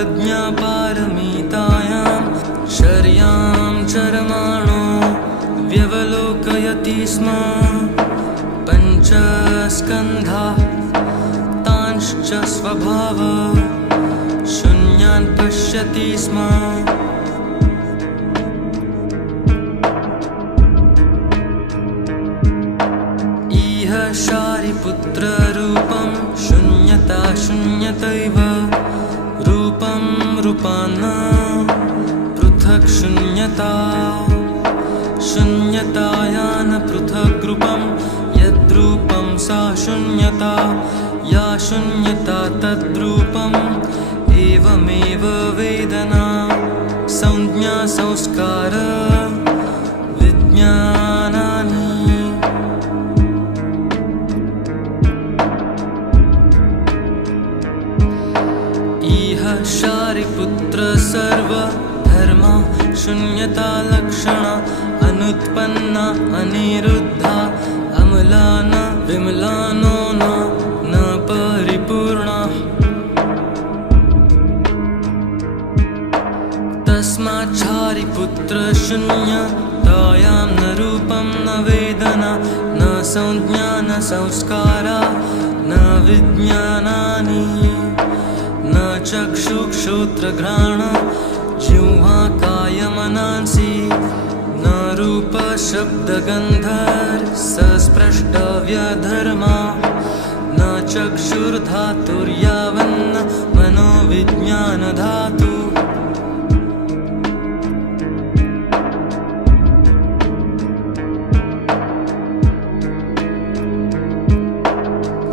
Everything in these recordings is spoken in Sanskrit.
प्रज्ञापारमितायां शर्यां चरमाणो व्यवलोकयति स्म पञ्चस्कन्धा तांश्च स्वभाव शून्यान् पश्यति स्म। इह शारिपुत्ररूपं शून्यता शून्यतैव रूपं रूपान् पृथक् शून्यता शून्यतायान् पृथक् रूपं यद्रूपं सा शून्यता या शून्यता तद्रूपम् एवमेव वेदना संज्ञा संस्कार विज्ञानानि। इह शारिपुत्र सर्वधर्मा शून्यता लक्षणा अनुत्पन्ना अनिरुद्धा अमला न विमलानो न परिपूर्णा। तस्माच्छारिपुत्र शून्यतायां न रूपं न वेदना न संज्ञा न संस्कारा न विज्ञानानि न चक्षुश्रोत्रघ्राण जिह्वा कायमनांसि न रूप शब्दगन्धरसस्पृष्टव्यधर्मा न चक्षुर्धातुर्यावन्न मनोविज्ञानधातु।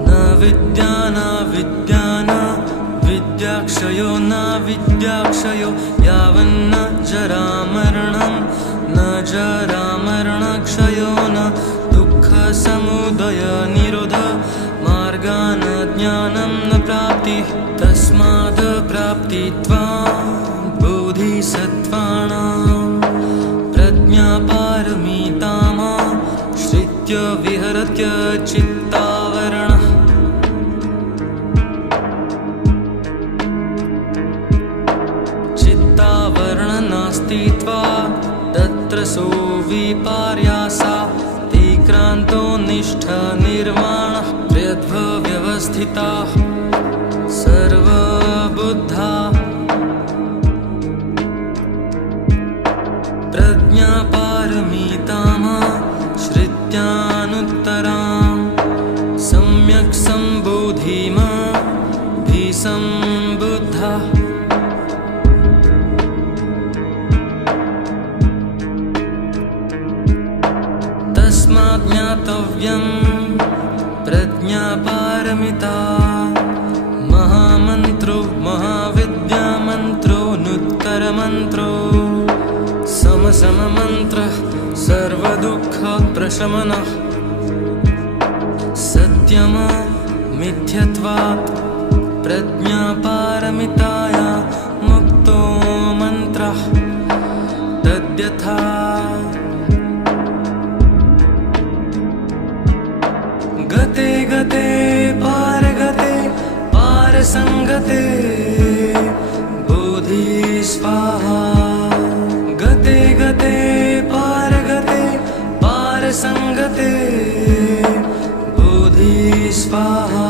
न विद्यान विद्याक्षयो न विद्याक्षयो यावन्न जरामरणं न जरामरणक्षयो न दुःखसमुदय निरोध मार्गान् ज्ञानं न प्राप्तिः। तस्माद् प्राप्तित्वात् बोधिसत्त्वानां प्रज्ञापारमितामाश्रित्य विहरत्य चित्तावरणः। चित्तावरणनास्तित्वात् तत्र सो विपर्यासा तिक्रान्तो निष्ठा निर्वाणः व्यवस्थिताः सर्वबुद्धा प्रज्ञापारमितामाश्रित्यानुत्तरां सम्यक् सम्बुद्धा। तस्मात् ज्ञातव्यं प्रज्ञापारमिता महामन्त्रो महाविद्यामन्त्रो नुत्तरमन्त्रो समसममन्त्रः सर्वदुःखप्रशमनः। सत्यममिथ्यत्वात् प्रज्ञापारमिताया मुक्तो मन्त्रः तद्यथा गते गते पारसंगते बोधि स्वाहा। गते गते पारसंगते बोधि स्वाहा।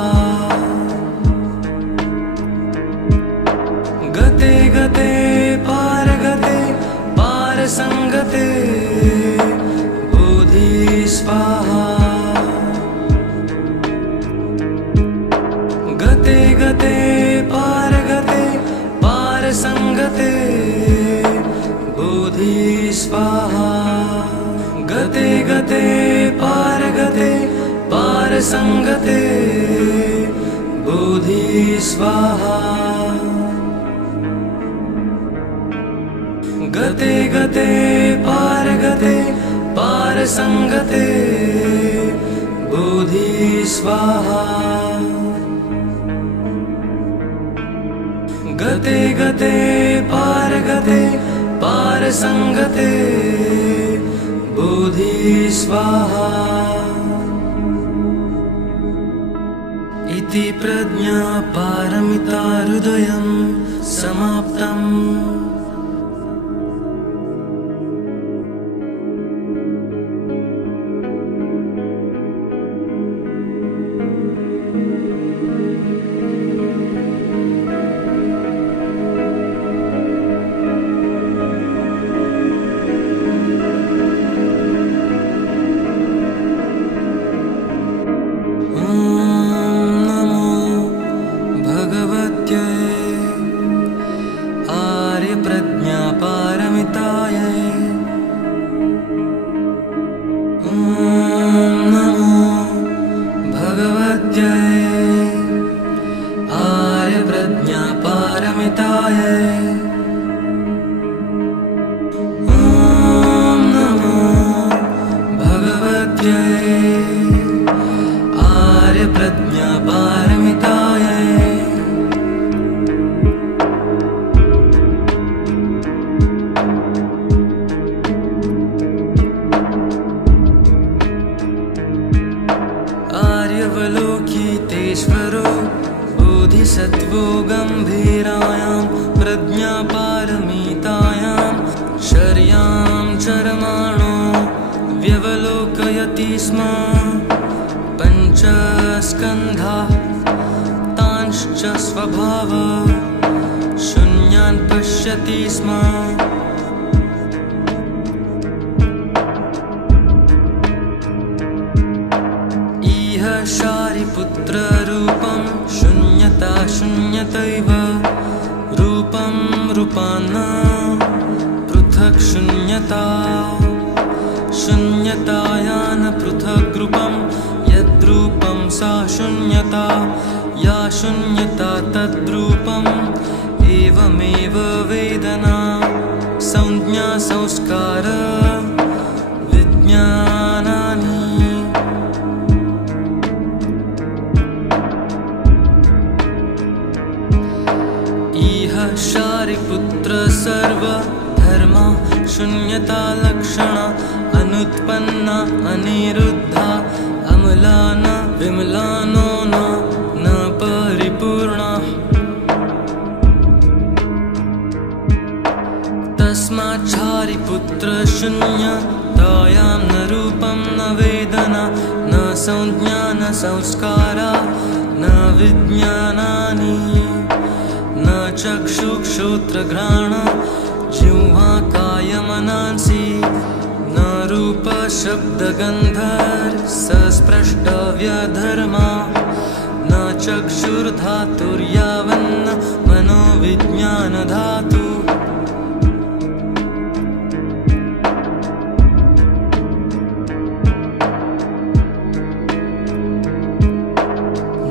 गते गते पारसंगते बोधि स्वाहा। गते गते पारसंगते बोधि स्वाहा। गते गते पारसंगते बोधि स्वाहा। गते गते पारसंगते बोधि स्वाहा। गते गते पारसंगते बोधि स्वाहा। इति प्रज्ञा पारमिता हृदयं समाप्तम्। आर्यवलोकितेश्वरो बोधिसत्त्वो गम्भीरायां प्रज्ञापारमितायां शर्यां चरमाणो व्यवलोकयति स्म। पञ्चस्कन्धाः तांश्च स्वभाव शून्यान् पश्यति स्म। शारिपुत्ररूपं शून्यता शून्यतैव रूपं रूपान् पृथक् शून्यता शून्यतायान् पृथक् रूपं यद्रूपं सा शून्यता या शून्यता तद्रूपम् एवमेव वेदना संज्ञा संस्कार विज्ञानानि शारिपुत्र सर्वधर्मा शून्यता लक्षणा अनुत्पन्ना अनिरुद्धा अमलान विमलानो न परिपूर्णा। तस्मात् शारिपुत्र शून्यतायां न रूपं न वेदना न संज्ञा न संस्कारा न विज्ञानानि न चक्षुश्रोत्रघ्राण जिह्वा कायमनांसि न रूप शब्दगन्धर्सस्पृष्टव्यधर्मा न चक्षुर्धातुर्यावन्न मनोविज्ञानधातु।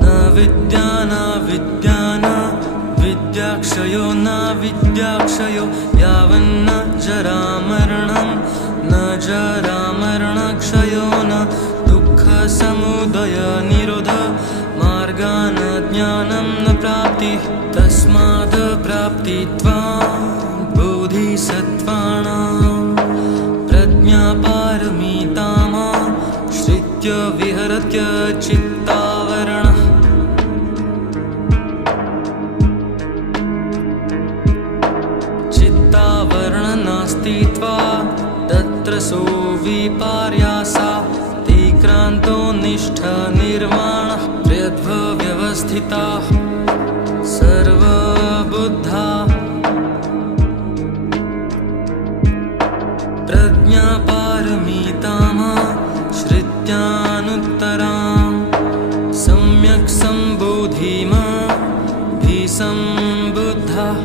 न विद्याना विद्याना विद्याक्षयो न विद्याक्षयो यावन्न जरामरणं न जरामरणक्षयो न दुःखसमुदय निरोध मार्गा न ज्ञानं न प्राप्तिः। तस्माद् प्राप्तित्वात् बोधिसत्त्वानां प्रज्ञापारमितामाश्रित्य विहरत्य चित्तावरणः। तत्र सो विपर्यासा तिक्रान्तो निष्ठा निर्वाणः प्रयद्व्यवस्थिताः सर्वबुद्धा प्रज्ञापारमितामाश्रित्यानुत्तरां सम्यक् सम्बोधिमभिसम्बुद्धाः।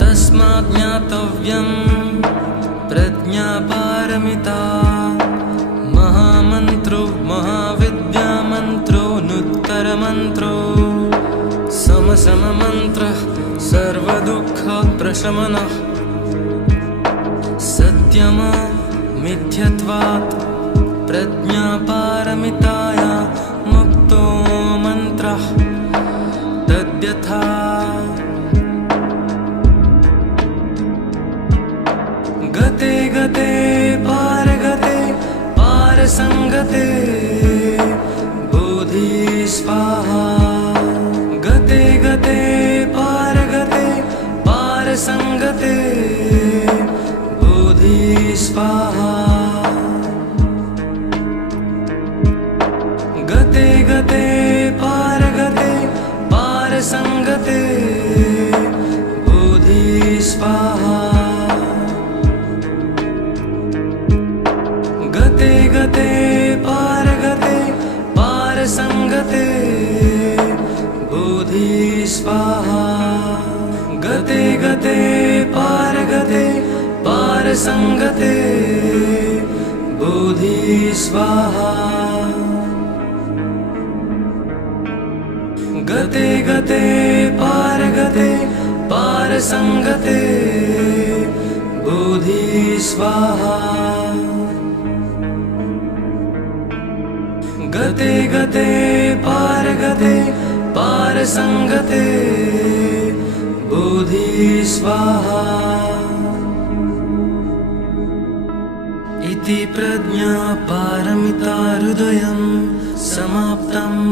तस्मात् ज्ञातव्यं प्रज्ञापारमिता महामन्त्रो महाविद्यामन्त्रो नुत्तरमन्त्रो समसममन्त्रः सर्वदुःखप्रशमनः। सत्यम मिथ्यत्वात् प्रज्ञापारमिताया मुक्तो मन्त्रः तद्यथा गते गते पारसंगते स्वाहा गते गते पारसंगते बोधि स्वाहा गते गते पारसंगते बोधि स्वाहा गते गते पारसंगते बोधि स्वाहा गते गते पारसंगते बोधि स्वाहा गते गते पारसंगते बोधि स्वाहा गते गते पारसंगते बोधि स्वाहा इति प्रज्ञा पारमिता हृदयं समाप्तम्।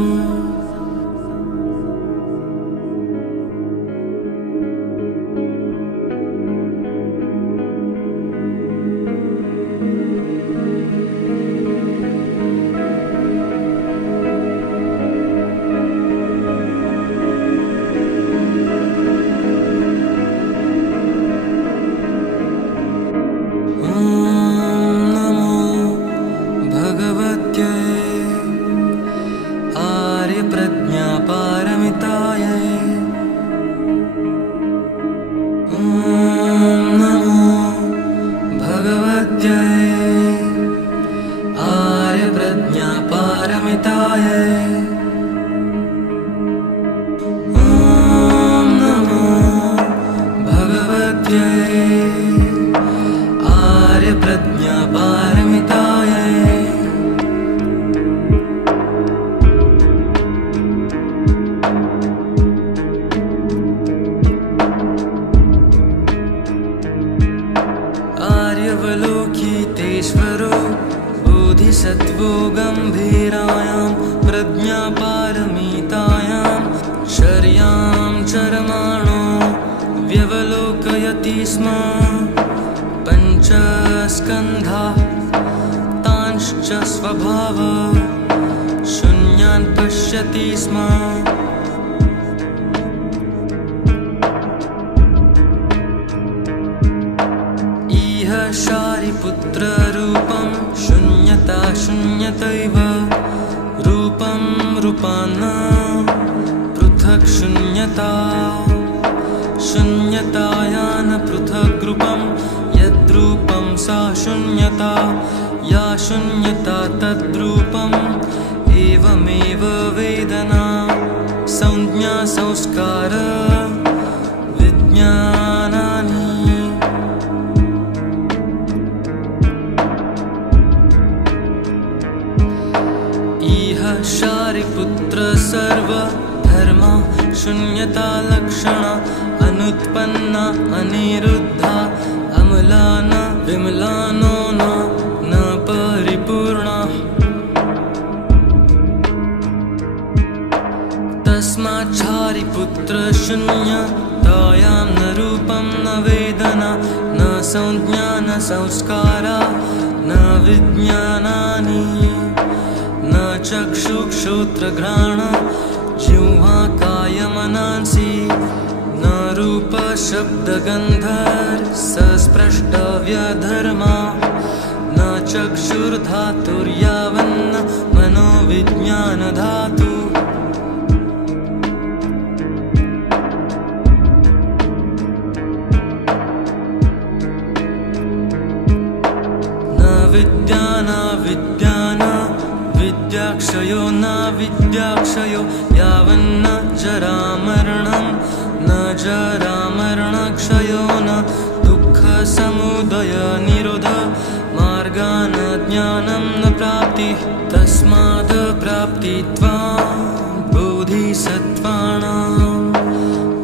आर्यवलोकितेश्वरो बोधिसत्त्वो गम्भीरायां प्रज्ञापारमितायां शर्यां चरमाणो व्यवलोकयति स्म। पञ्चस्कन्धाः तांश्च स्वभाव शून्यान् पश्यति स्म। शारिपुत्ररूपं शून्यता शून्यतैव रूपं रूपान् पृथक् शून्यता शून्यतायान् पृथक् रूपं यद्रूपं सा शून्यता या शून्यता तद्रूपम् एवमेव वेदना संज्ञा संस्कार विज्ञानानि शारिपुत्र सर्वधर्मा शून्यता लक्षणा अनुत्पन्ना अनिरुद्धा अमला न विमलानो न परिपूर्णा। तस्मात् शारिपुत्र शून्यतायां न रूपं न वेदना न संज्ञा न संस्कारा न विज्ञानानि न चक्षुश्रोत्रघ्राण जिह्वा कायमनांसि न रूप शब्दगन्धर्सस्पृष्टव्यधर्मा न चक्षुर्धातुर्यावन्न मनोविज्ञानधातु। न विद्याना विद्याना विद्याक्षयो न विद्याक्षयो यावन्न जरामरणं न जरामरणक्षयो न दुःखसमुदय निरोध मार्गान् ज्ञानं न प्राप्तिः। तस्माद् प्राप्तित्वात् बोधिसत्त्वानां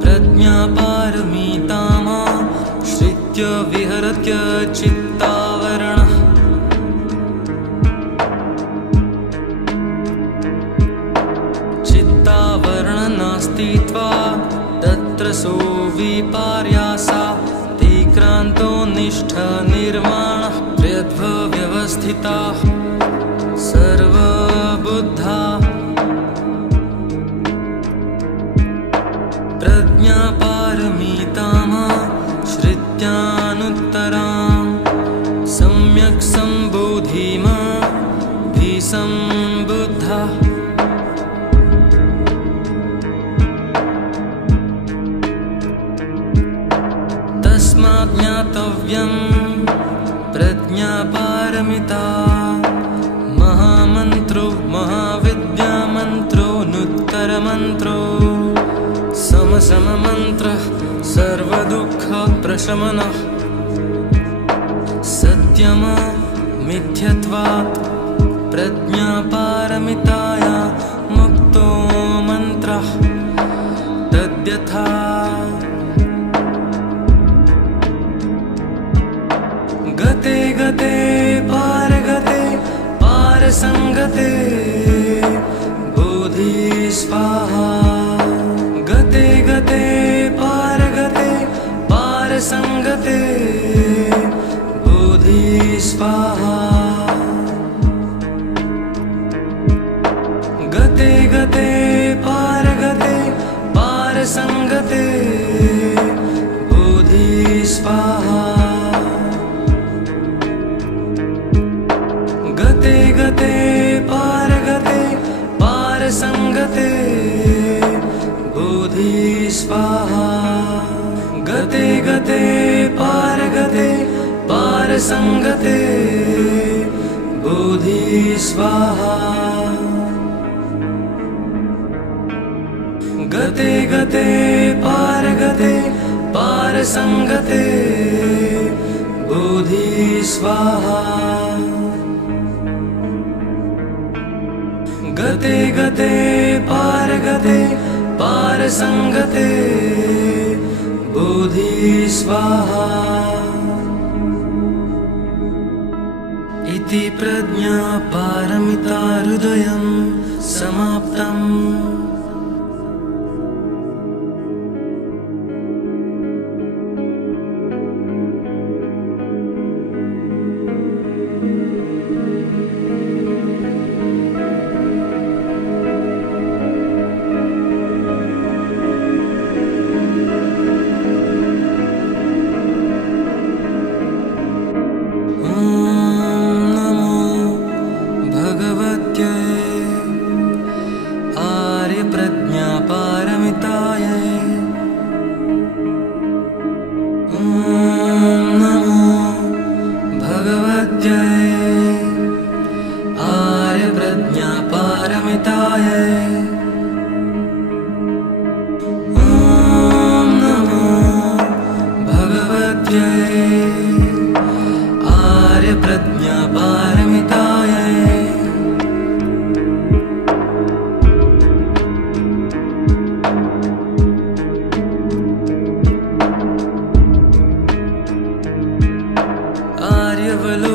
प्रज्ञापारमितामाश्रित्य विहरत्य चित्तावरणः। स्थित्वा तत्र सोऽविपर्यासा तिक्रान्तो निष्ठा निर्माणः प्रयद्व्यवस्थिताः सर्वबुद्धा प्रज्ञापारमितामाश्रित्यानुत्तरां सम्यक् सम्बुद्धाः तस्मात् ज्ञातव्यं प्रज्ञापारमिता महामन्त्रो महाविद्यामन्त्रो नुत्तरमन्त्रो समसममन्त्रः सर्वदुःखप्रशमनः सत्यममिथ्यत्वात् प्रज्ञापारमिताया मुक्तो मन्त्रः तद्यथा गते गते पारगते पारसंगते बोधि स्वाहा गते गते पारगते पारसंगते बोधि स्वाहा गते गते पारगते पारसंगते बोधि स्वाहा गते गते पारगते पारसंगते बोधि स्वाहा गते गते पारगते पारसंगते बोधि स्वाहा गते गते पारगते पारसंगते बोधि स्वाहा गते गते पारगते पारसंगते बोधि स्वाहा इति प्रज्ञापारमिता हृदयं समाप्तम्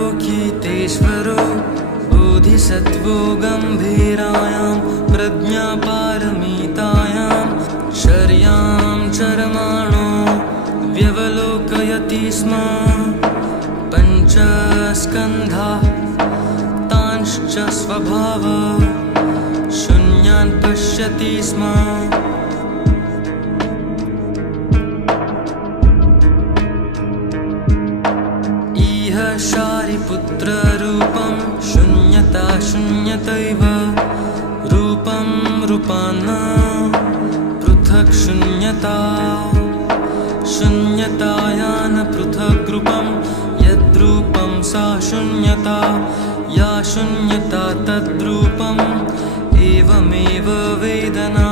आर्यवलोकितेश्वरो बोधिसत्त्वो गम्भीरायां प्रज्ञापारमितायां शर्यां चरमाणो व्यवलोकयति स्म पञ्चस्कन्धाः तांश्च स्वभाव शून्यान् पश्यति स्म शारिपुत्ररूपं शून्यता शून्यतैव रूपं रूपान्न पृथक् शून्यता शून्यतायान पृथक् रूपं यद्रूपं सा शून्यता या शून्यता तद्रूपम् एवमेव वेदना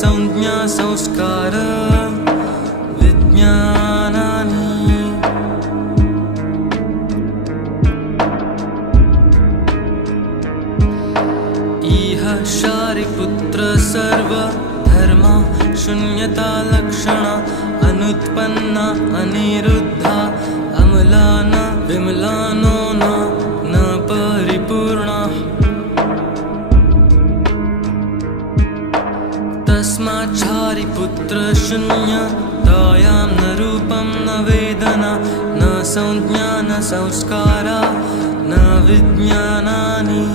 संज्ञा संस्कार विज्ञानानि शारिपुत्र सर्वधर्मा शून्यता लक्षणा अनुत्पन्ना अनिरुद्धा अम्लान विम्लानो न परिपूर्णा तस्माच्छारिपुत्र शून्यतायां न रूपं न वेदना न संज्ञा न संस्कारा न विज्ञानानि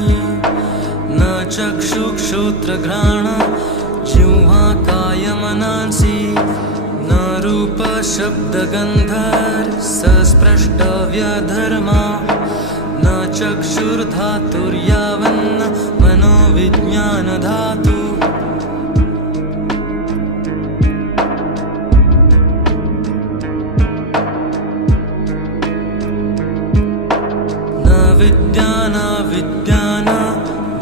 न चक्षुश्रोत्रघ्राण जिह्वा कायमनांसि न रूप शब्दगन्धरसस्पृष्टव्यधर्मा न चक्षुर्धातुर्यावन्न मनोविज्ञानधातु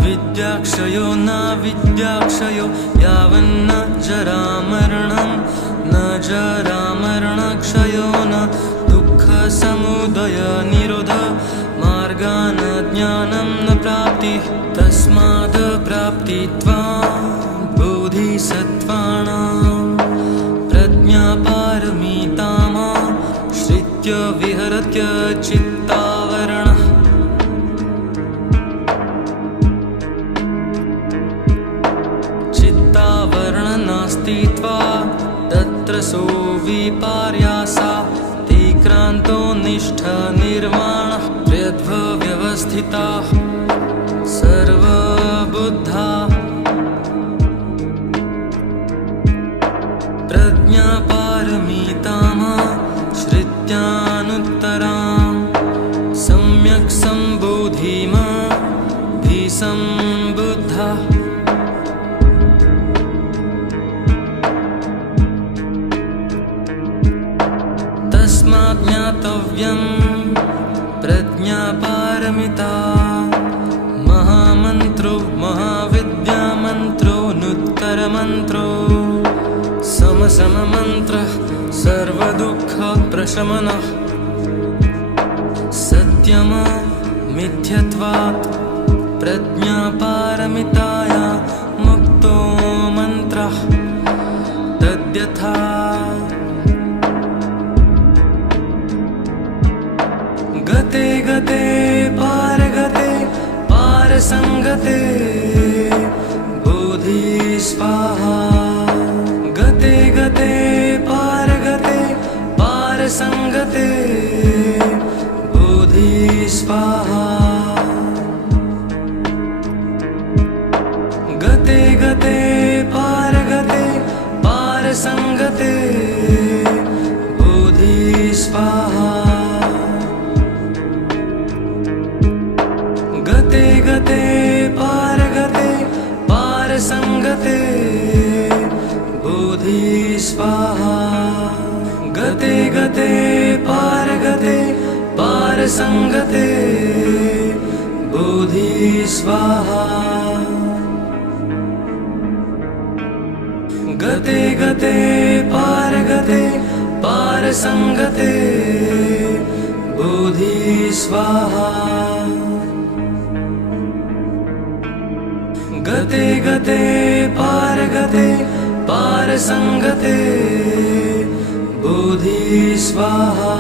विद्याक्षयो न विद्याक्षयो यावन्न जरामरणं न जरामरणक्षयो न दुःखसमुदय निरोध मार्गा न ज्ञानं न प्राप्तिः तस्माद् प्राप्तित्वां बोधिसत्त्वानां प्रज्ञापारमितामाश्रित्य विहरत्य चित्तावरणः तत्र सो विपर्यासा तिक्रान्तो निष्ठा निर्वाणः व्यवस्थिताः सर्वबुद्धा प्रज्ञापारमितामाश्रित्यानुत्तरां सम्यक् सम्बुद्धाः तस्मात् ज्ञातव्यं प्रज्ञापारमिता महामन्त्रो महाविद्यामन्त्रो नुत्तरमन्त्रो समसममन्त्रः सर्वदुःखप्रशमनः सत्यममिथ्यत्वात् प्रज्ञापारमिताया मुक्तो मन्त्रः तद्यथा गते गते पारसंगते बोधि स्वाहा गते गते पारसंगते बोधि स्वाहा गते गते पारसंगते बोधि स्वाहा गते गते पारसंगते बोधि स्वाहा गते गते पारसंगते बोधि स्वाहा गते गते पारसंगते बोधि स्वाहा गते गते पारसंगते बोधि स्वाहा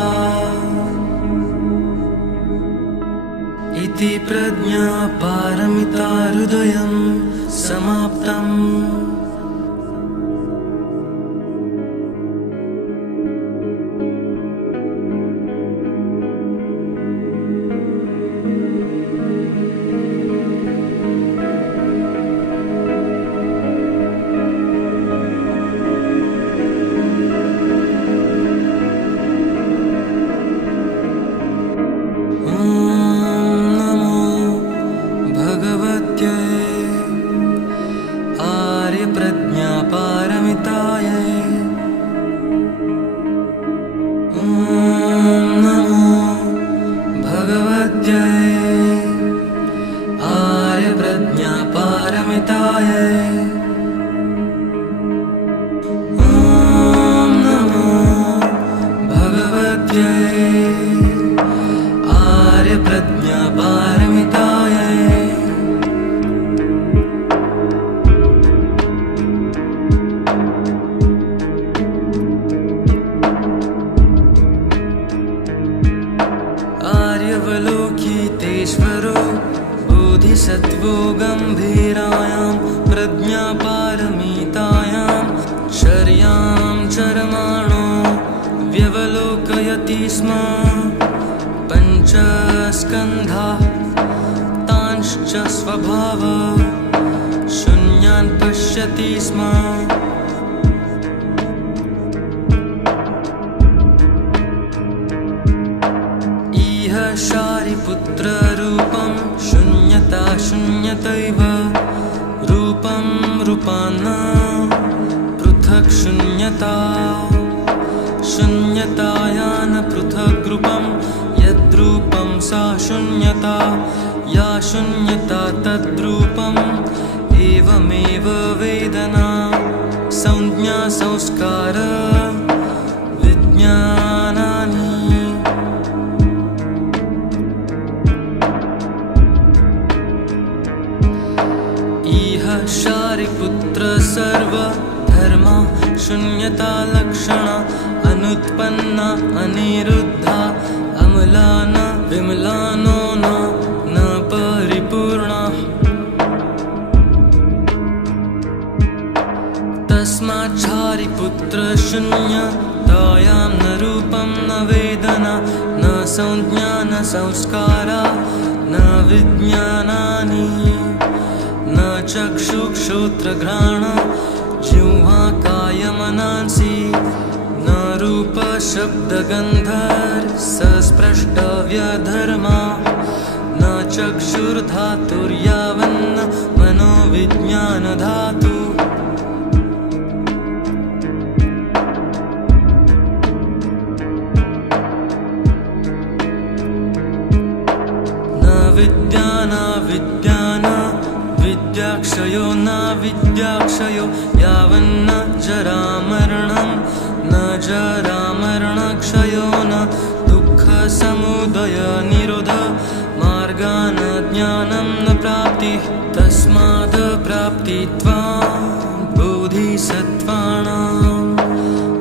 इति प्रज्ञापारमिता हृदयं समाप्तम् आर्यवलोकितेश्वरो बोधिसत्त्वो गम्भीरायां प्रज्ञापारमितायां पश्यति स्म पञ्चस्कन्धाः तांश्च स्वभाव शून्यान् पश्यति स्म। इह शारिपुत्ररूपं शून्यता शून्यतैव रूपं रूपान् पृथक् शून्यता शून्यतायान पृथक् रूपं यद्रूपं सा शून्यता या शून्यता तद्रूपम् एवमेव वेदना संज्ञा संस्कार विज्ञानानि। इह शारिपुत्र सर्वधर्मा शून्यता लक्षणा अनुत्पन्ना अनिरुद्धा अमला न विमलानो न परिपूर्णा। तस्माच्छारिपुत्र शून्यतायां न रूपं न वेदना न संज्ञा न संस्कारा न विज्ञानानि न चक्षुश्रोत्रघ्राण जिह्वा कायमनांसि न रूप शब्दगन्धरसस्पृष्टव्यधर्मा न चक्षुर्धातुर्यावन्न मनोविज्ञानधातु। विद्याक्षयो न विद्याक्षयो यावन्न जरामरणं न जरामरणक्षयो न दुःखसमुदय निरोध मार्गान् ज्ञानं न प्राप्तिः। तस्माद् प्राप्तित्वात् बोधिसत्त्वानां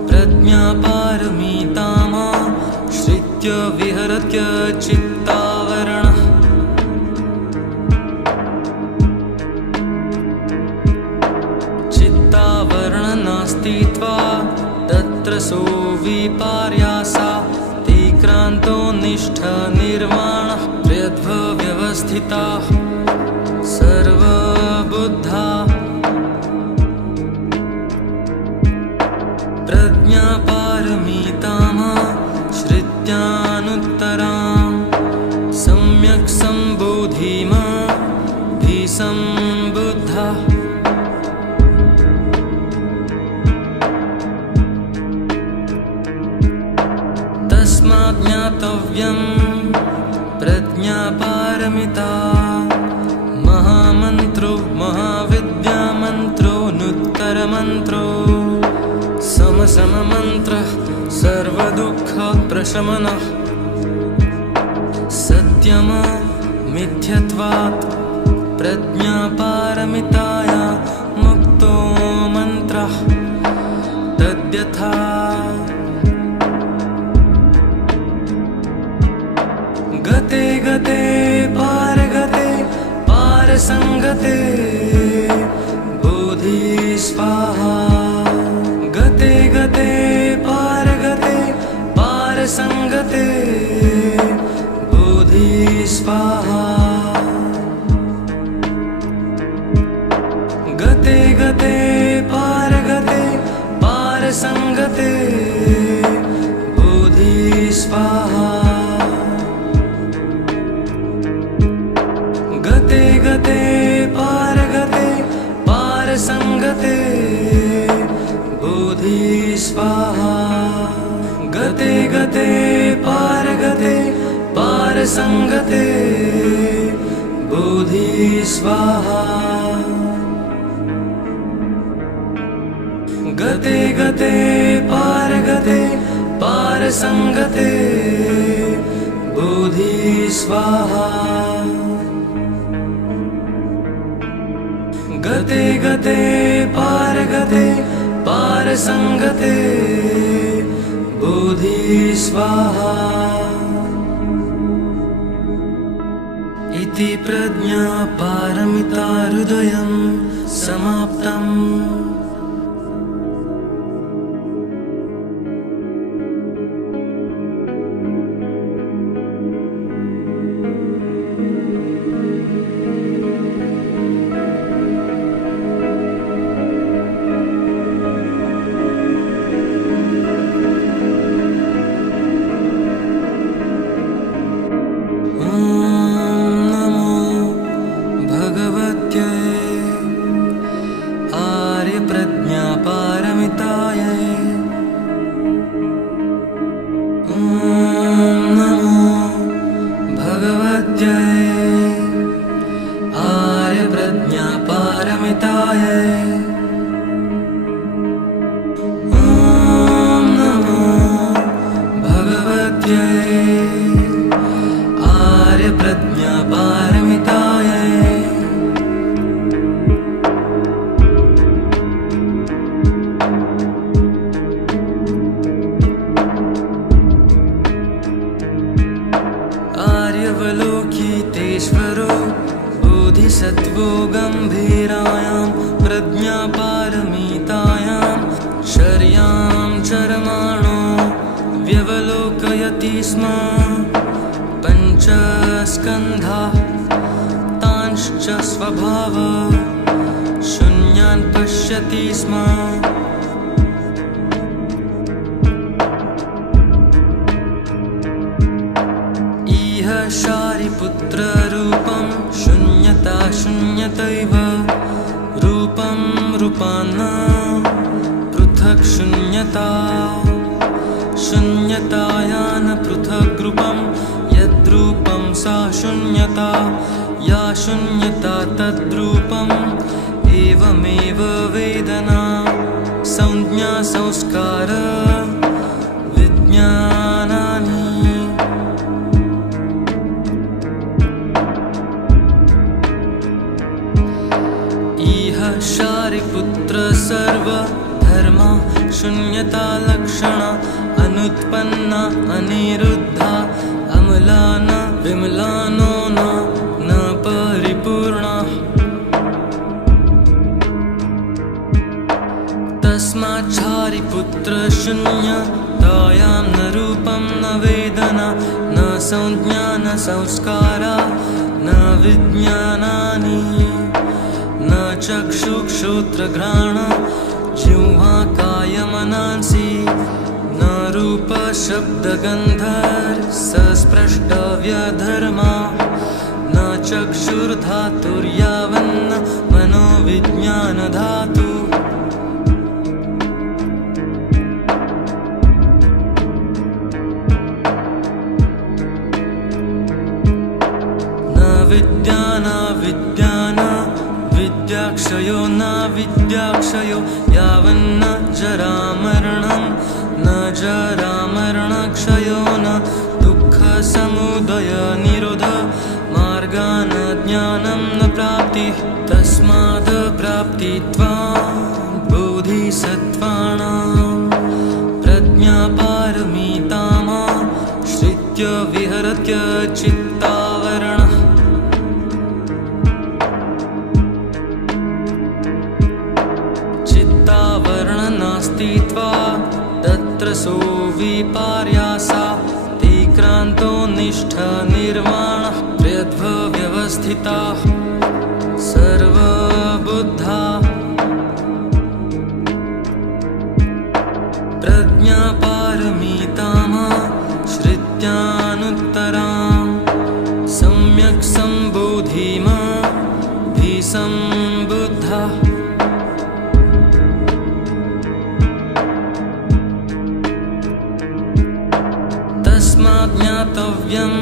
प्रज्ञापारमितामाश्रित्य विहरत्य चित्तावरणः। तत्र सो विपर्यासा तिक्रान्तो निष्ठ निर्वाणः प्रयद्व्यवस्थिताः सर्वबुद्धा प्रज्ञापारमितामाश्रित्यानुत्तरां सम्यक् सम्बोधिमभिसम्बुद्धाः। तस्मात् ज्ञातव्यं प्रज्ञापारमिता महामन्त्रो महाविद्यामन्त्रो नुत्तरमन्त्रो समसममन्त्रः सर्वदुःखप्रशमनः। सत्यममिथ्यत्वात् प्रज्ञापारमिताया मुक्तो मन्त्रः तद्यथा गते गते पारगते पारसंगते बोधि स्वाहा। गते गते पारगते पारसंगते बोधि स्वाहा। गते गते पारगते पारसंगते बोधि स्वाहा। गते गते पारगते पारसंगते बोधि स्वाहा। गते गते पारगते पारसंगते बोधि स्वाहा। गते गते पारगते पारसंगते बोधि स्वाहा। गते गते पारगते पारसंगते बोधि स्वाहा। इति प्रज्ञा पारमिता हृदयं समाप्तम्। आर्यप्रज्ञापारमितायै। ॐ नमो भगवत्यै आर्यप्रज्ञापारमितायै। ॐ नमो भगवत्यै आर्यप्रज्ञापारमितायै। आर्यवलोकितेश्वरो बोधिसत्त्वो गम्भीरायां प्रज्ञापारमितायां शर्यां चरमाणो व्यवलोकयति स्म। पञ्चस्कन्धा तांश्च स्वभाव शून्यान् पश्यति स्म। इह शारिपुत्ररूपं शून्यता शून्यतैव रूपं रूपान्न पृथक् शून्यता। शून्यतायान पृथक् रूपं यद्रूपं सा शून्यता। या शून्यता तद्रूपम् एवमेव वेदना संज्ञा संस्कार विज्ञानानि। इह शारिपुत्र सर्वधर्मा शून्यता लक्षणा अनुत्पन्ना अनिरुद्धा अमला न विमलानो न परिपूर्णा। तस्माच्छारिपुत्र शून्यतायां न रूपं न वेदना न संज्ञा न संस्कारा न विज्ञानानि न चक्षुश्रोत्रघ्राण जिह्वा कायमनांसि न रूप शब्दगन्धर्सस्पृष्टव्यधर्मा न चक्षुर्धातुर्यावन्न मनोविज्ञानधातु। न विद्यान विद्यान विद्याक्षयो न विद्याक्षयो यावन्न जरामरणं न जरामरणक्षयो न दुःखसमुदय निरोध मार्गा न ज्ञानं न प्राप्तिः। तस्माद् प्राप्तित्वात् बोधिसत्त्वानां प्रज्ञापारमितामाश्रित्य विहरत्य चित्तावरणः। चित्तावरणनास्तित्वात् तत्र सो विपर्यासातिक्रान्तो निष्ठनिर्वाणः। त्र्यद्व्यवस्थिताः सर्वबुद्धा प्रज्ञापारमितामाश्रित्यानुत्तरां सम्यक् सम्बुद्धा। तस्मात् ज्ञातव्यं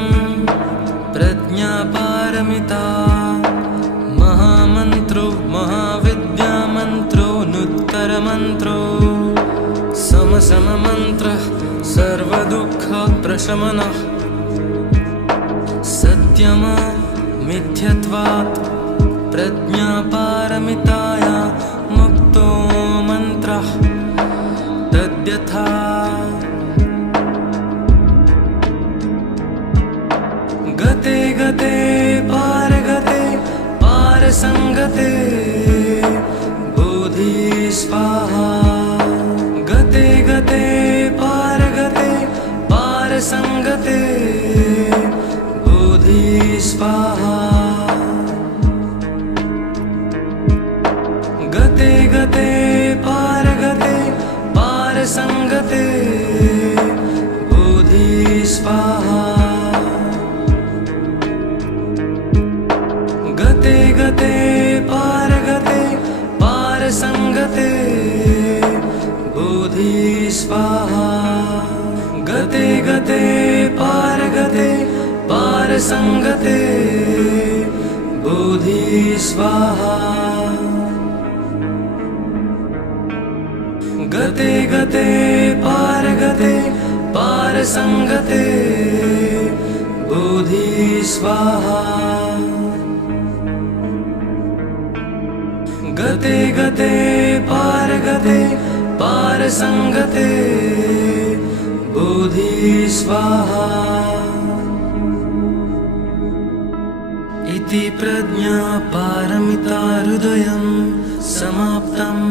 प्रज्ञापारमिता महामन्त्रो महाविद्यामन्त्रो नुत्तरमन्त्रो समसममन्त्रः सर्वदुःखप्रशमनः। सत्यममिथ्यत्वात् प्रज्ञापारमिताया मुक्तो मन्त्रः तद्यथा। गते गते पारसंगते बोधि स्वाहा। गते गते पारसंगते बोधि स्वाहा। गते गते पारसंगते बोधि स्वाहा। गते गते पारसंगते परसंगते बोधि स्वाहा गते गते पारसंगते बोधि स्वाहा गते गते पारसंगते बोधि स्वाहा गते गते पारसंगते बोधि स्वाहा इति प्रज्ञा पारमिता हृदयं समाप्तम्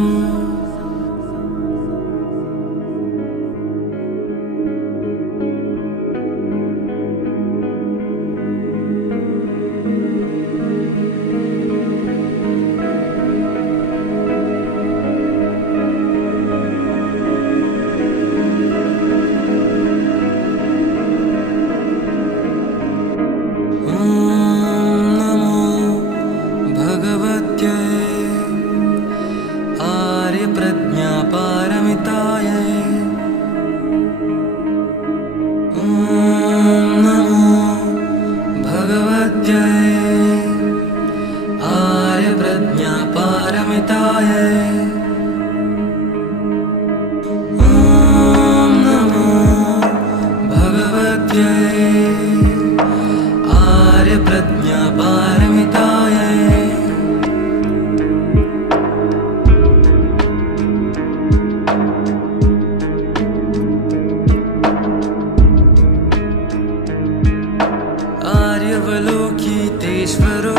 आर्यवलोकितेश्वरो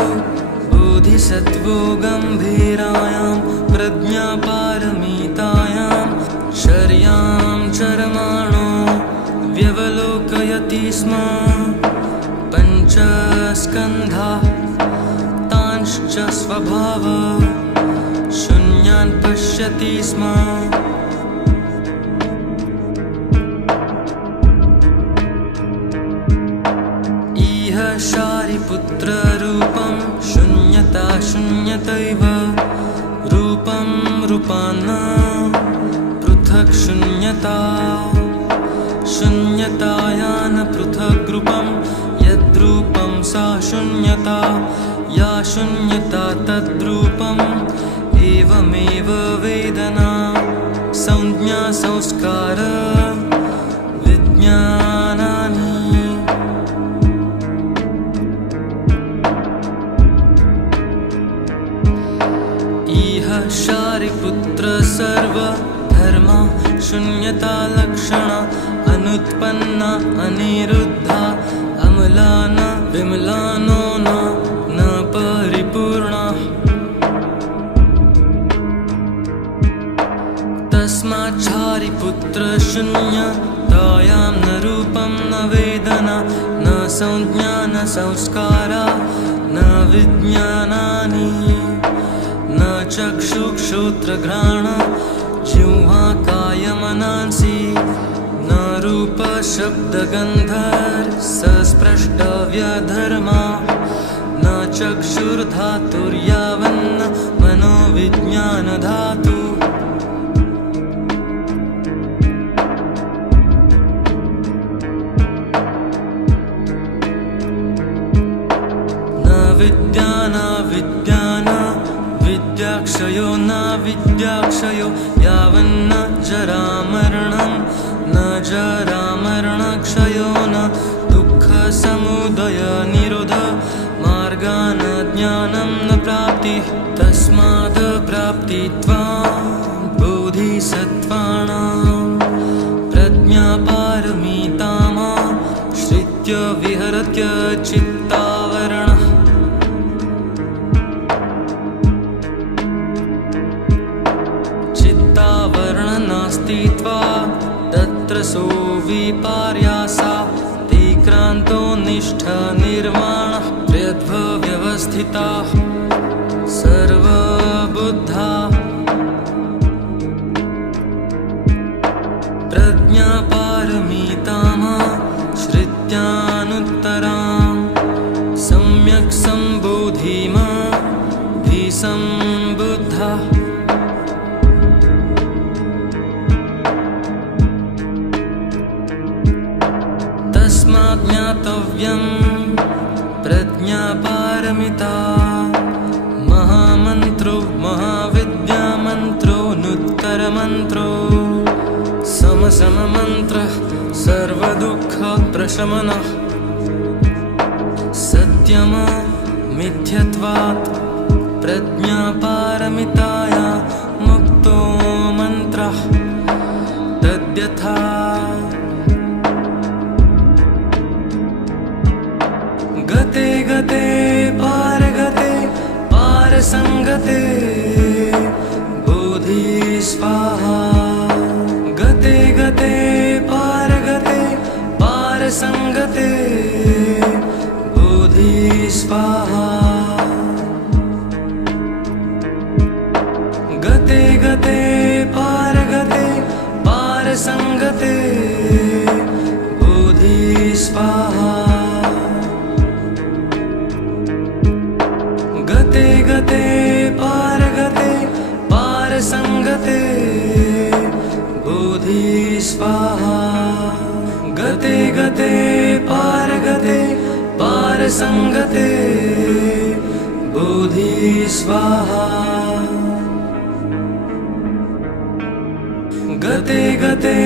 बोधिसत्त्वो गम्भीरायां प्रज्ञापारमितायां शर्यां चरमाणो व्यवलोकयति स्म पञ्चस्कन्धा तांश्च स्वभाव शून्यान् पश्यति स्म शारिपुत्र रूपं शून्यता शून्यतैव रूपं रूपान्न पृथक् शून्यता शून्यतायान पृथक् रूपं यद्रूपं सा शून्यता या शून्यता तद्रूपम् एवमेव वेदना संज्ञा संस्कार विज्ञानानि शारिपुत्र सर्व धर्म शून्यता लक्षण अनुत्पन्ना अनिरुद्धा अमला न विमलानो न परिपूर्णा तस्मात् शारिपुत्र शून्यतायां न रूपं न वेदना न संज्ञा न संस्कारा न विज्ञानानि न चक्षुश्रोत्रघ्राण जिह्वा कायमनांसि न रूप शब्दगन्धर्सस्पृष्टव्यधर्मा न चक्षुर्धातुर्यावन्न मनोविज्ञानधातु न विद्यान विद्याक्षयो न विद्याक्षयो यावन्न जरामरणं न जरामरणक्षयो न दुःखसमुदय निरोध मार्गान् ज्ञानं न प्राप्तिः तस्माद् प्राप्तित्वां बोधिसत्त्वानां प्रज्ञापारमितामाश्रित्य विहरत्य चित्तावरणः तत्र सो विपर्यासा तिक्रान्तो निष्ठा निर्माणः प्रयद्व्यवस्थिताः सर्वबुद्धा प्रज्ञापारमितामाश्रित्यानुत्तरां सम्यक् सम्बोधिमा धिसम्बुद्धा मन्त्रो समसममन्त्रः सर्वदुःखप्रशमनः सत्यममिथ्यत्वात् प्रज्ञापारमिताया मुक्तो मन्त्रः तद्यथा गते गते पारगते पारसंगते बोधि स्वाहा गते गते पारगते पारसंगते बोधि स्वाहा गते गते पारगते पारसंगते बोधि स्वाहा गते गते पारगते पारसंगते बोधि स्वाहा गते गते पारगते पारसंगते बोधि स्वाहा गते गते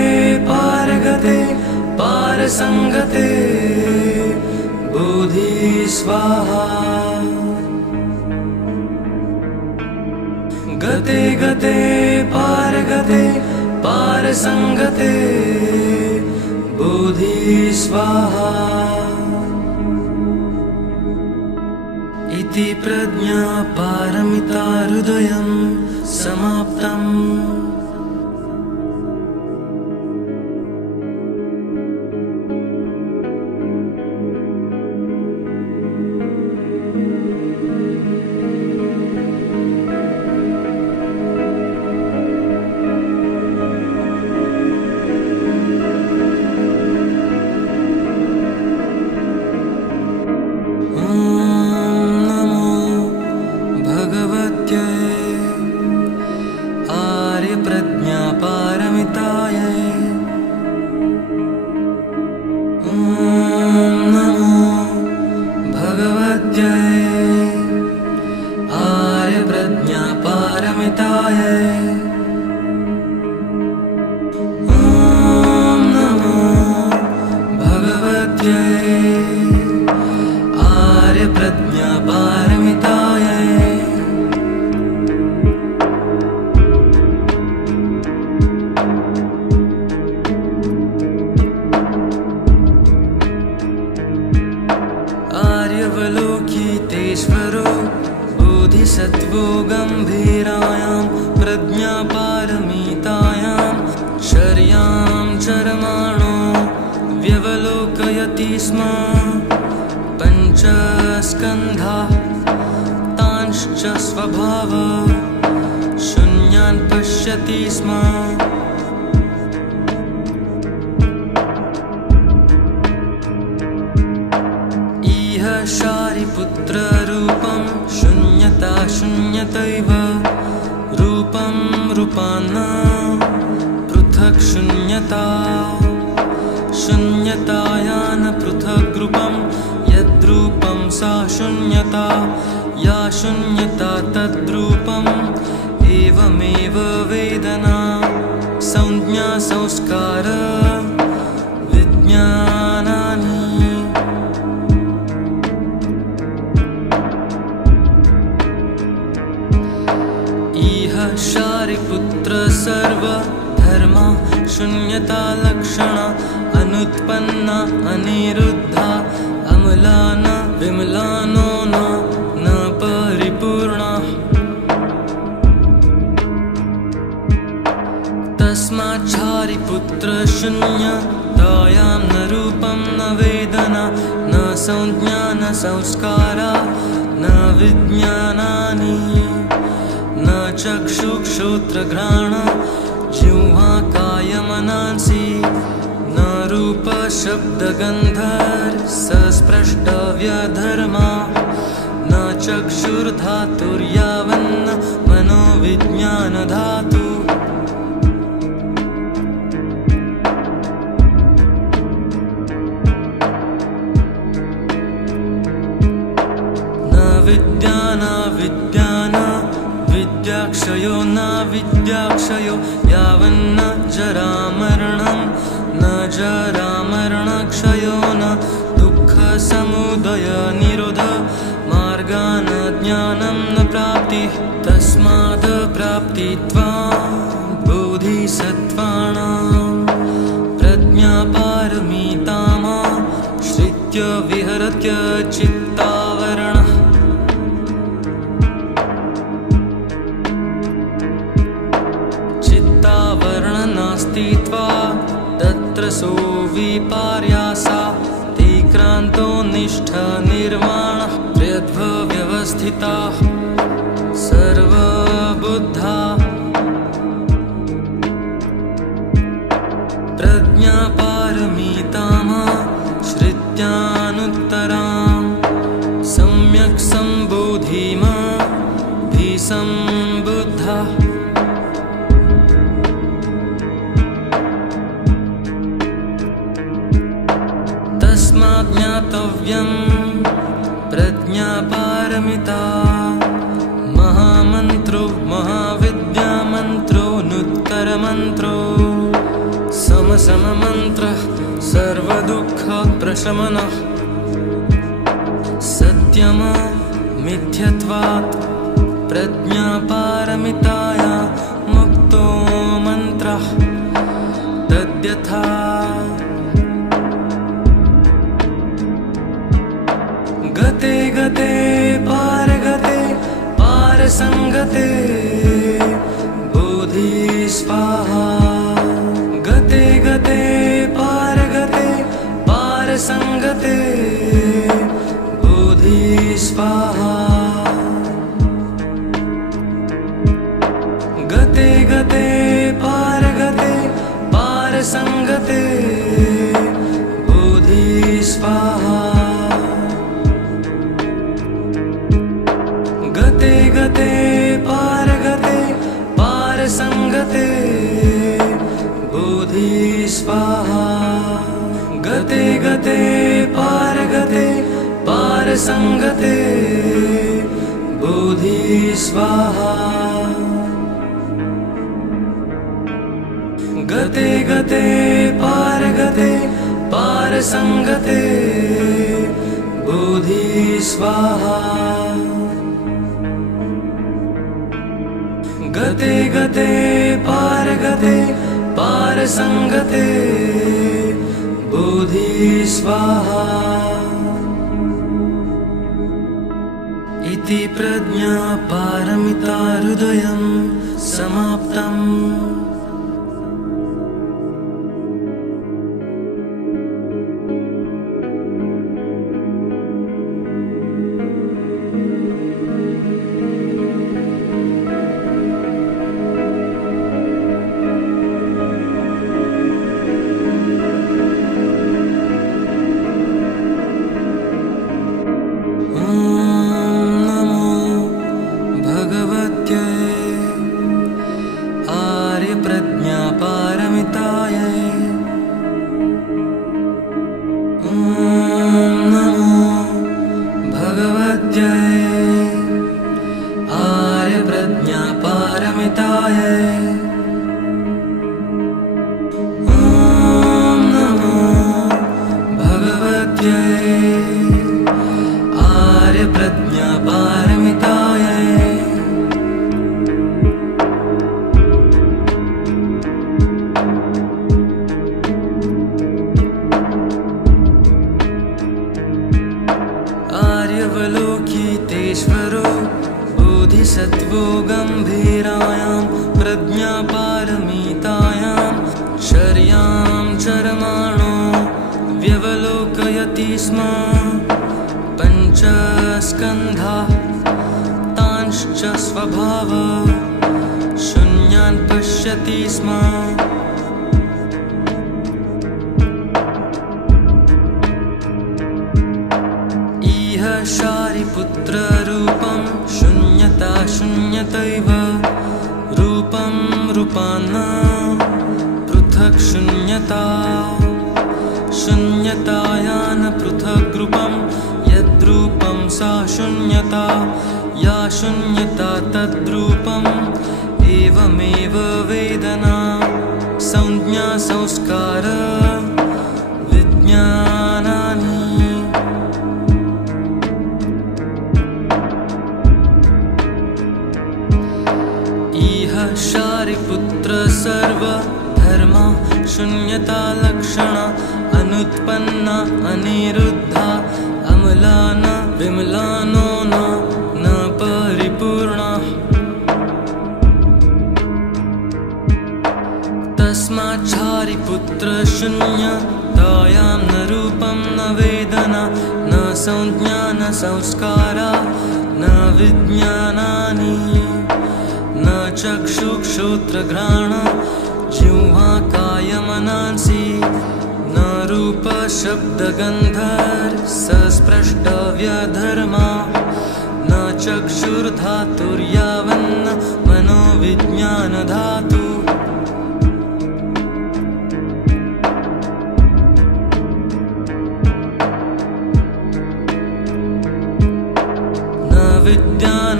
पारगते पारसंगते बोधि स्वाहा गते गते पारगते पारसंगते बोधि स्वाहा इति प्रज्ञा पारमिता हृदयं समाप्तम् आर्यवलोकितेश्वरो बोधिसत्त्वो गम्भीरायां प्रज्ञापारमितायां शर्यां चरमाणो व्यवलोकयति स्म पञ्चस्कन्धाः तांश्च स्वभाव शून्यान् पश्यति स्म शारिपुत्ररूपं शून्यता शून्यतैव रूपं रूपान्न पृथक् शून्यता शून्यतायान पृथक् रूपं यद्रूपं सा शून्यता या शून्यता तद्रूपम् एवमेव वेदना संज्ञा संस्कार विज्ञानानि शारिपुत्र सर्वधर्मा शून्यता लक्षणा अनुत्पन्ना अनिरुद्धा अमला न विमलानो न परिपूर्णा तस्मात् शारिपुत्र शून्यतायां न रूपं न वेदना न संज्ञा न संस्कारा न विज्ञानानि न चक्षुश्रोत्रघ्राण जिह्वा कायमनांसि न रूप शब्दगन्धर्सस्पृष्टव्यधर्मा न चक्षुर्धातुर्यावन्न मनोविज्ञानधातु न विद्याना विद्याना विद्याक्ष क्षयो न विद्याक्षयो यावन्न जरामरणं न जरामरणक्षयो न दुःखसमुदय निरोध मार्गान् ज्ञानं न प्राप्तिः तस्मात् प्राप्तित्वात् बोधिसत्त्वानां प्रज्ञापारमितामाश्रित्य विहरत्य चित्तावरणः चित्तावरणनास्तित्वात् तत्र सो विपर्यासा तिक्रान्तो निष्ठनिर्वाणः प्रयद्व्यवस्थिताः सर्वबुद्धा प्रज्ञापारमितामाश्रित्यानुत्तरां सम्यक् सम्बोधिमधिसम्बुद्धा तस्मात् ज्ञातव्यं प्रज्ञापारमिता महामन्त्रो महाविद्यामन्त्रो नुत्तरमन्त्रो समसममन्त्रः सर्वदुःखप्रशमनः सत्यममिथ्यत्वात् प्रज्ञापारमिताया मुक्तो मन्त्रः तद्यथा गते गते पारगते पारसंगते बोधि स्वाहा गते गते पारगते पारसंगते बोधि स्वाहा गते गते पारगते पारसंगते बोधि स्वाहा गते गते पारगते पारसंगते बोधि स्वाहा गते गते पारगते पारसंगते बोधि स्वाहा गते गते पारगते पारसंगते बोधि स्वाहा गते गते पारगते पारसंगते बोधि स्वाहा इति प्रज्ञापारमिता हृदयं समाप्तम् आर्यवलोकितेश्वरो बोधिसत्त्वो गम्भीरायां प्रज्ञापारमितायां शर्यां चरमाणो व्यवलोकयति स्म पञ्चस्कन्धाः तांश्च स्वभाव शून्यान् पश्यति स्म शारिपुत्ररूपं शून्यता शून्यतैव रूपं रूपान् पृथक् शून्यता शून्यतायान् पृथक् रूपं यद्रूपं सा शून्यता या शून्यता तद्रूपम् एवमेव वेदना संज्ञा संस्कार विज्ञानानि इह शारिपुत्र सर्वधर्मा शून्यता लक्षणा अनुत्पन्ना अनिरुद्धा अमला न विमलानो न परिपूर्णा तस्माच्छारिपुत्र शून्यतायां न रूपं न वेदना न संज्ञा न संस्कारा न विज्ञानानि न चक्षुश्रोत्रघ्राण जिह्वा कायमनांसि न रूप शब्दगन्धर्सस्पृष्टव्यधर्मा न चक्षुर्धातुर्यावन्न मनोविज्ञानधातु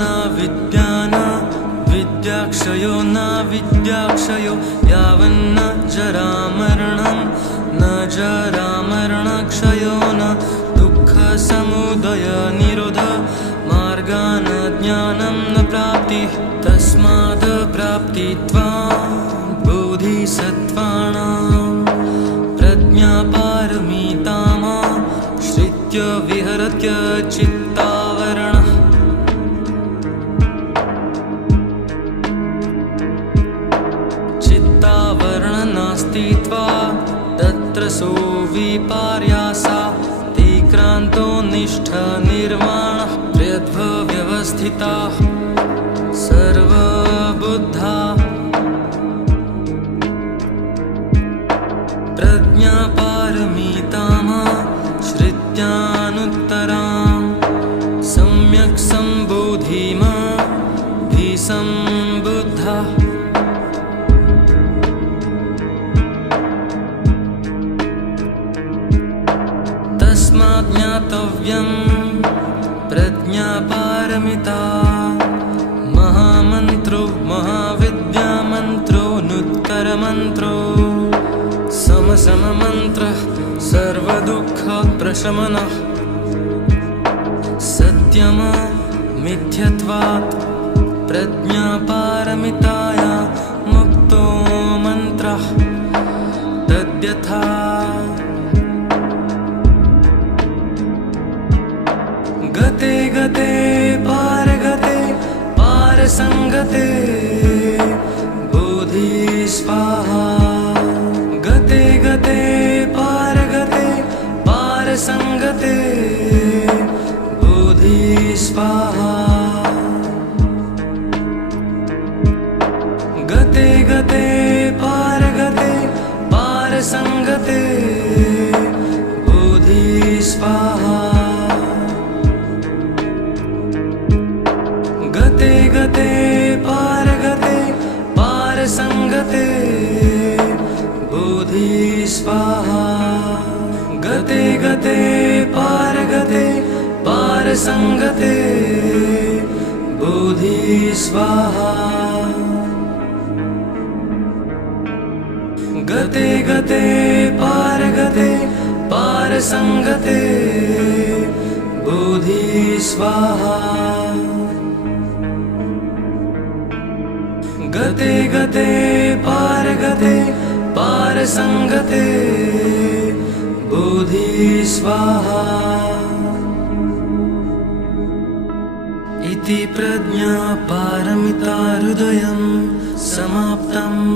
न विद्याक्षयो न विद्याक्षयो यावन्न जरामरणं न जरामरणक्षयो न दुःखसमुदय निरोध मार्गा न ज्ञानं न प्राप्तिः तस्माद् प्राप्तित्वां बोधिसत्त्वानां प्रज्ञापारमितामाश्रित्य विहरत्य चित्तावरणः तत्र सो विपर्यासा तिक्रान्तो निष्ठा निर्वाणः प्रयद्व्यवस्थिताः सर्वबुद्धा प्रज्ञापारमितामाश्रित्यानुत्तरां सम्यक् सम्बुद्धा तस्मात् ज्ञातव्यं प्रज्ञापारमिता महामन्त्रो महाविद्यामन्त्रो नुत्तरमन्त्रो समसममन्त्रः सर्वदुःखप्रशमनः सत्यममिथ्यत्वात् प्रज्ञापारमिताया मुक्तो मन्त्रः तद्यथा गते गते पारसंगते बोधि स्वाहा गते गते पारसंगते बोधि स्वाहा गते गते पारसंगते बोधि स्वाहा गते गते पारसंगते बोधि स्वाहा गते गते पारसंगते बोधि स्वाहा गते गते पारसंगते बोधि स्वाहा गते गते पारसंगते बोधि स्वाहा इति प्रज्ञापारमिता हृदयं समाप्तम्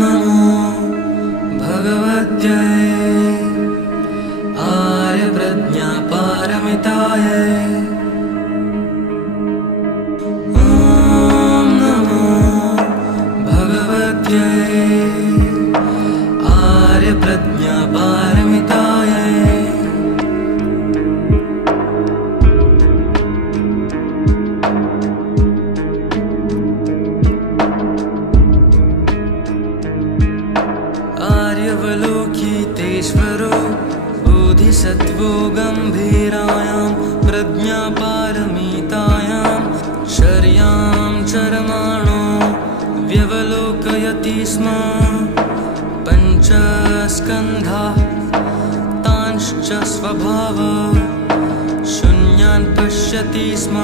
नमो भगवत्यै प्रज्ञापारमितायां शर्यां चरमाणो व्यवलोकयति स्म पञ्चस्कन्धाः तांश्च स्वभाव शून्यान् पश्यति स्म।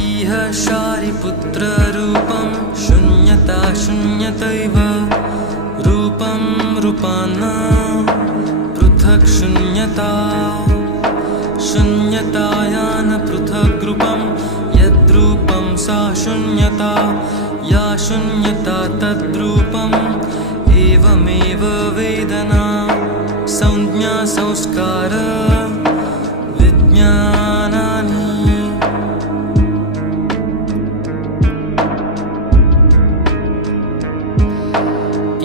इह शारिपुत्ररूपं शून्यता शून्यतैव रूपं रूपान् पृथक् शून्यता शून्यतायान पृथक् रूपं यद्रूपं सा शून्यता या शून्यता तद्रूपम् एवमेव वेदना संज्ञा संस्कार विज्ञानानि।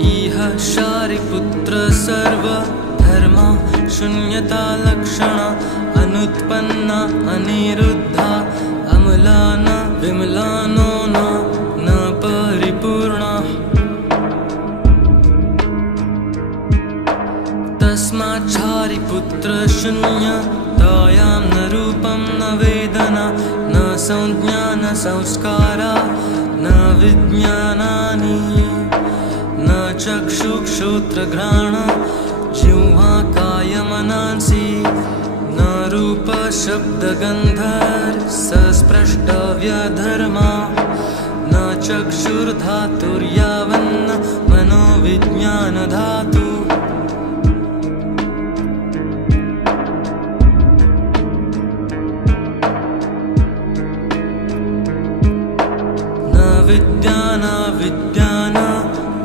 इह शारिपुत्र सर्वधर्मा शून्यता लक्षणा अनुत्पन्ना अनिरुद्धा अम्लान विमलानो न परिपूर्णा। तस्माच्छारिपुत्र शून्यतायां न रूपं न वेदना न संज्ञा न संस्कारा न विज्ञानानि न चक्षुश्रोत्रघ्राण जिह्वा कायमनांसि न रूप शब्दगन्धरसस्पृष्टव्यधर्मा न चक्षुर्धातुर्यावन्न मनोविज्ञानधातु।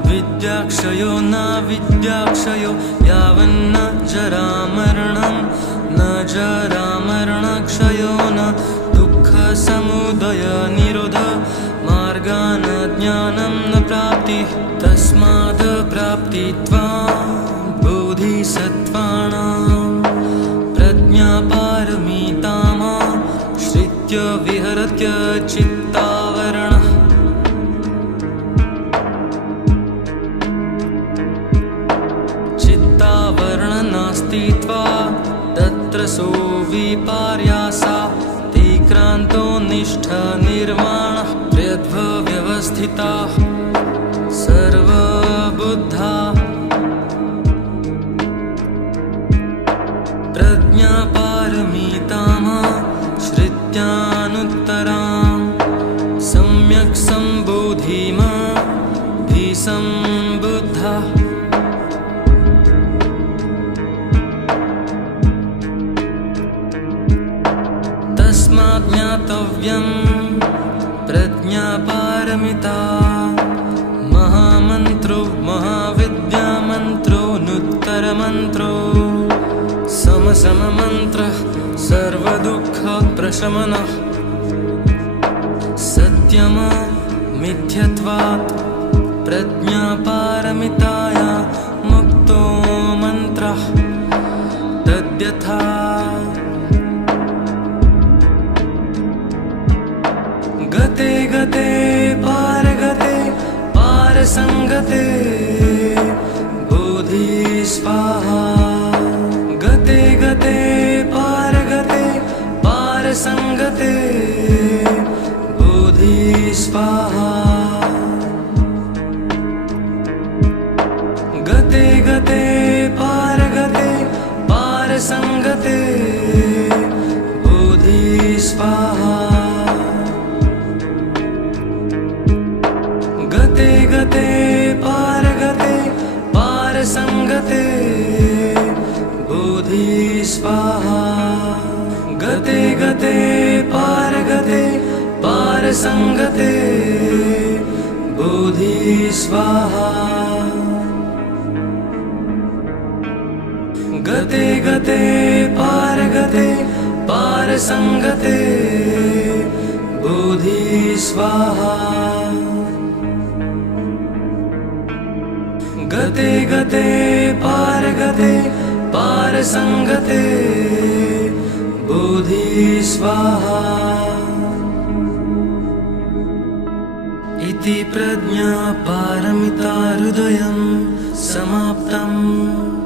विद्याक्षयो न विद्याक्षयो यावन्न जरामरणं न जरामरणक्षयो न दुःखसमुदय निरोध मार्गान् ज्ञानं न प्राप्तिः तस्माद् प्राप्तित्वां बोधिसत्त्वानां प्रज्ञापारमितामाश्रित्य विहरत्य चित्तावरणः। तत्र सो विपर्यासा तिक्रान्तो निष्ठा निर्वाणः प्रयद्व्यवस्थिताः सर्वबुद्धा प्रज्ञापारमितामाश्रित्यानुत्तरां सम्यक् सम्बोधिमभिसम्बुद्धाः। तस्मात् ज्ञातव्यं प्रज्ञापारमिता महामन्त्रो महाविद्यामन्त्रो नुत्तरमन्त्रो समसममन्त्रः सर्वदुःखप्रशमनः सत्यममिथ्यत्वात् प्रज्ञापारमिताया मुक्तो मन्त्रः तद्यथा गते गते पारगते पारसंगते बोधि स्वाहा। गते गते पारगते पारसंगते बोधि स्वाहा। गते गते पारगते पारसंगते बोधि स्वाहा। गते गते पारगते पारसंगते बोधि स्वाहा। गते गते पारगते पारसंगते बोधि स्वाहा। गते गते पारगते पारसंगते बोधि स्वाहा। गते गते पारगते पारसंगते बोधि स्वाहा। इति प्रज्ञा पारमिता हृदयं समाप्तम्।